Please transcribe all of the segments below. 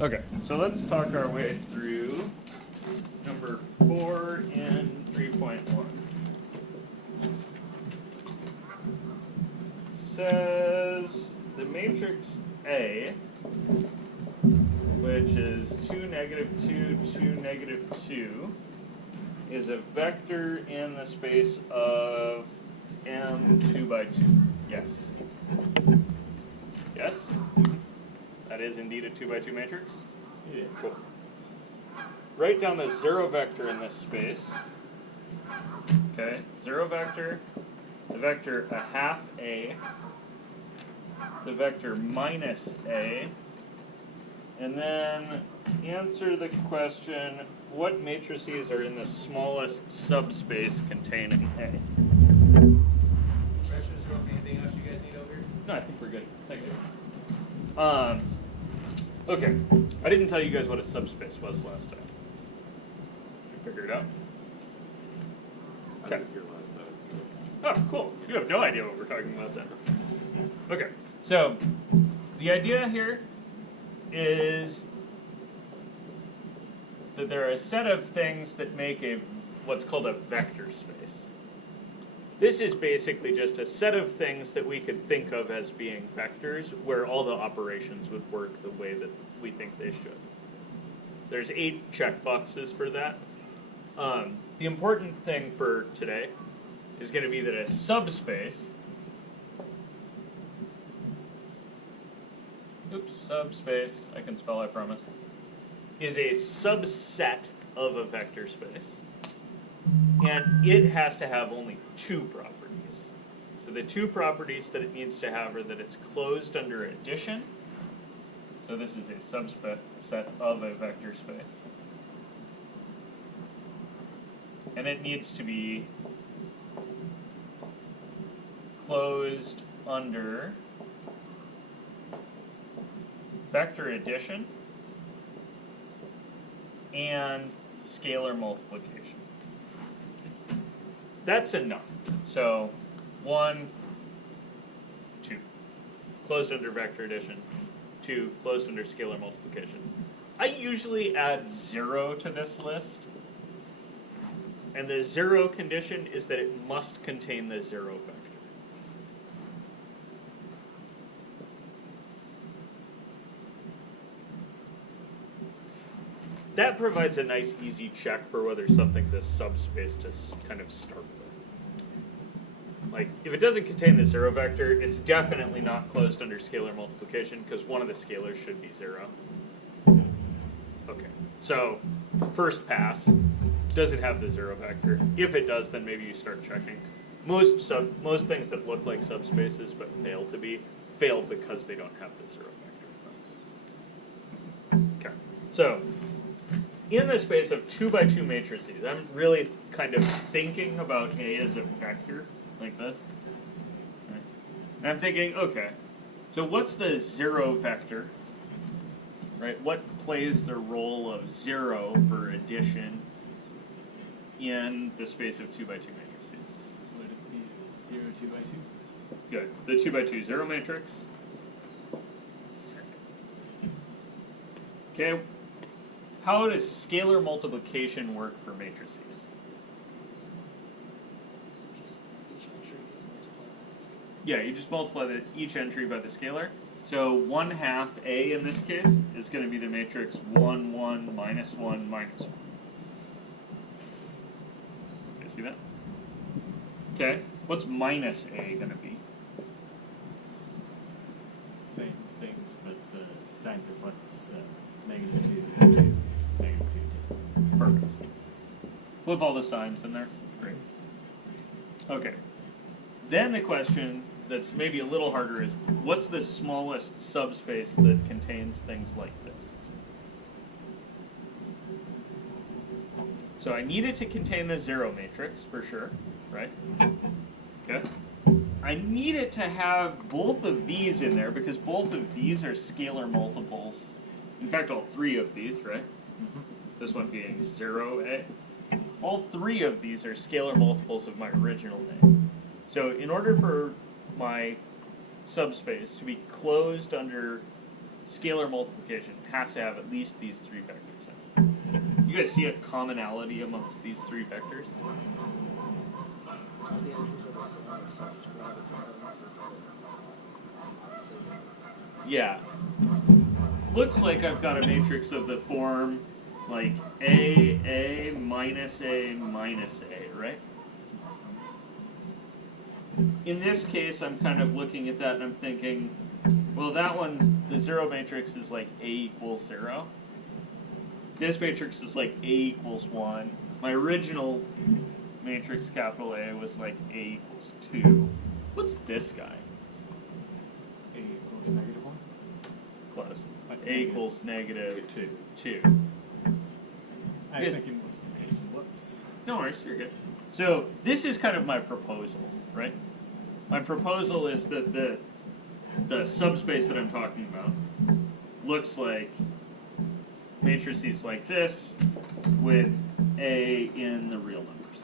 Okay, so let's talk our way through number 4 in 3.1. Says the matrix A, which is 2, -2, 2, -2, is a vector in the space of M 2 by 2. Yes? Yes? That is indeed a 2 by 2 matrix? Yeah. Cool. Write down the 0 vector in this space. Okay, 0 vector, the vector a half A, the vector minus A, and then answer the question, what matrices are in the smallest subspace containing A? Questions or anything else you guys need over here? No, I think we're good. Thank you. Okay, I didn't tell you guys what a subspace was last time. Did you figure it out? Okay. Oh, cool. You have no idea what we're talking about then. Okay, so the idea here is that there are a set of things that make what's called a vector space. This is basically just a set of things that we could think of as being vectors where all the operations would work the way that we think they should. There's 8 checkboxes for that. The important thing for today is going to be that a subspace, subspace, I can spell, I promise, is a subset of a vector space. And it has to have only 2 properties. So the 2 properties that it needs to have are that it's closed under addition. So this is a subset of a vector space. And it needs to be closed under vector addition and scalar multiplication. That's enough. So 1, 2, closed under vector addition, 2, closed under scalar multiplication. I usually add 0 to this list. And the 0 condition is that it must contain the 0 vector. That provides a nice, easy check for whether something's a subspace to kind of start with. Like, if it doesn't contain the 0 vector, it's definitely not closed under scalar multiplication because one of the scalars should be 0. Okay, so first pass doesn't have the 0 vector. If it does, then maybe you start checking. Most things that look like subspaces but fail because they don't have the 0 vector. Okay, so in the space of 2 by 2 matrices, I'm really kind of thinking about A as a vector, like this. Right. And I'm thinking, okay, so what's the 0 vector? Right? What plays the role of 0 for addition in the space of 2 by 2 matrices? Would it be 0, 2 by 2? Good. The 2 by 2 0 matrix. Okay. How does scalar multiplication work for matrices? Each entry gets multiplied by the scalar. Yeah, you just multiply each entry by the scalar. So 1/2 A in this case is going to be the matrix 1, 1, -1, -1. You see that? Okay. What's minus A going to be? Same things, but the signs reflect -2, -2, -2, 2. Perfect. Flip all the signs in there. Great. Okay. Then the question that's maybe a little harder is, what's the smallest subspace that contains things like this? So I need it to contain the 0 matrix, for sure, right? Okay. I need it to have both of these in there, because both of these are scalar multiples. In fact, all 3 of these, right? This one being 0A. All 3 of these are scalar multiples of my original name. So in order for my subspace to be closed under scalar multiplication has to have at least these three vectors in it. You guys see a commonality amongst these three vectors? All the entries are the same except one of the columns is the Yeah. Looks like I've got a matrix of the form like A minus A minus A, right? In this case, I'm kind of looking at that and I'm thinking, well, that one's, the zero matrix is like A equals 0. This matrix is like A equals 1. My original matrix, capital A, was like A equals 2. What's this guy? A equals negative 1? Close. A equals negative 2. I was thinking multiplication. Whoops. No worries, you're good. So this is kind of my proposal, right? My proposal is that the subspace that I'm talking about looks like matrices like this with A in the real numbers.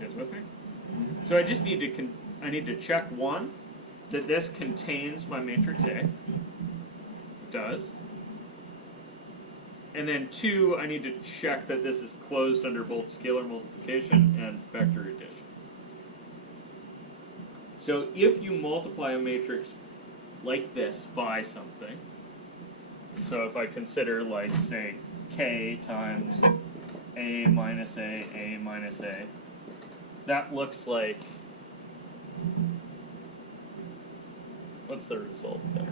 You guys with me? So I just need to I need to check one, that this contains my matrix A. It does. And then 2, I need to check that this is closed under both scalar multiplication and vector addition. So if you multiply a matrix like this by something, so if I consider like, say, K times A minus A, that looks like, what's the result there?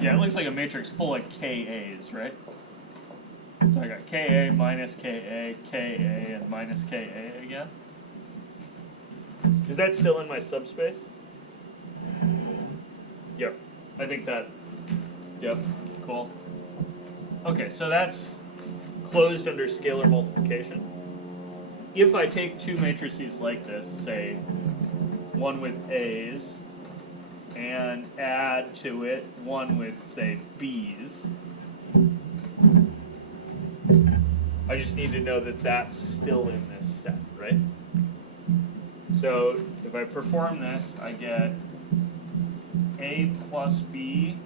Yeah, it looks like a matrix full of KAs, right? So I got KA minus KA, KA, and minus KA again. Is that still in my subspace? Yep. I think that, yep, cool. Okay, so that's closed under scalar multiplication. If I take two matrices like this, say, one with A's, and add to it one with, say, B's, I just need to know that that's still in this set, right? So if I perform this, I get A plus B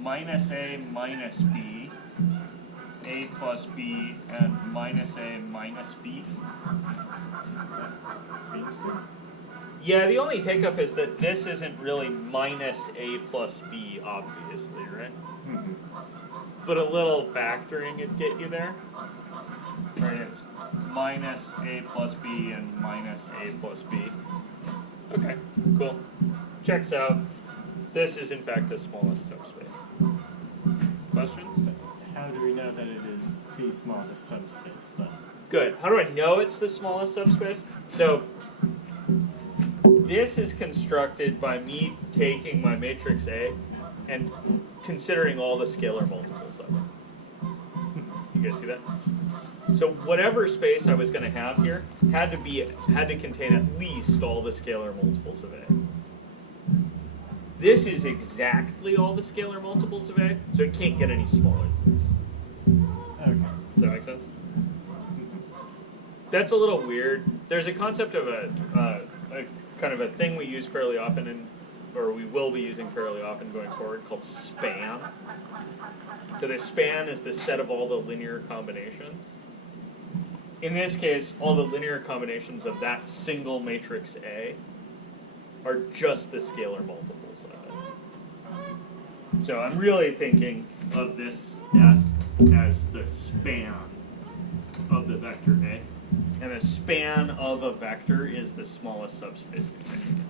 minus A minus B, A plus B, and minus A minus B. Seems good. Yeah, the only hiccup is that this isn't really minus A plus B, obviously, right? Mm-hmm. But a little factoring would get you there. Right, it's minus A plus B and minus A plus B. Okay, cool. Checks out. This is in fact the smallest subspace. Questions? How do we know that it is the smallest subspace, though? Good. How do I know it's the smallest subspace? So, this is constructed by me taking my matrix A and considering all the scalar multiples of it. You guys see that? So whatever space I was going to have here had to contain at least all the scalar multiples of A. This is exactly all the scalar multiples of A, so it can't get any smaller than this. Okay. Does that make sense? That's a little weird. There's a concept of a kind of a thing we use fairly often, or we will be using fairly often going forward, called span. So the span is the set of all the linear combinations. In this case, all the linear combinations of that single matrix A are just the scalar multiples of it. So I'm really thinking of this as the span of the vector A. And the span of a vector is the smallest subspace contained.